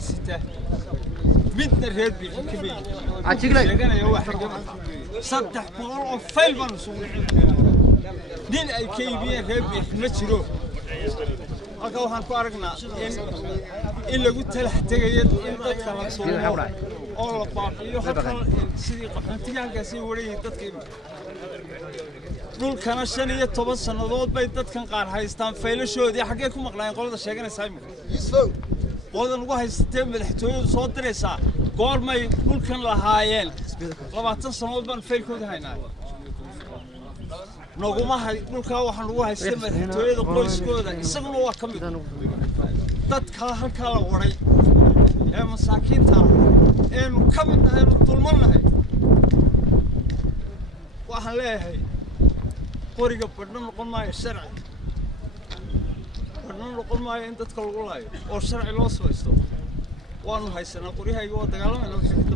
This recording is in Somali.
سته midna reer bixi kamay sheeganaya waxa saddex boqol oo fayl baan soo din ay kaybiyeen reer bixi ma jiro halka waxaan ku aragnaa in lagu talax tagayo in dadka la soo oo la baabiyo halka sidii qaxoontigaankaasi wareeyay dadkii dhulkana 15 sanadood bay dadkan qaar haystaan faylashoodii xagee ku maqlaayeen qolada sheeganaysa قودن ugu haystay madaxtooyadu soo diraysa goormay dhulkan lahaayeen 20 sanadood baan faylkooda haynaa noguma hay dhulka waxaan ugu haystay madaxtooyada qoyskooda isaguna waa kamid dadka halka la waray ee masaakiinta ee kamid ah dulmanahay waxaan leeyahay qoriga badhan noqon maayo sharci نقول ما أنت تقول والله أو شرع الوصف يستوى وأنا هاي السنة قريها يقول دجالنا لو شفت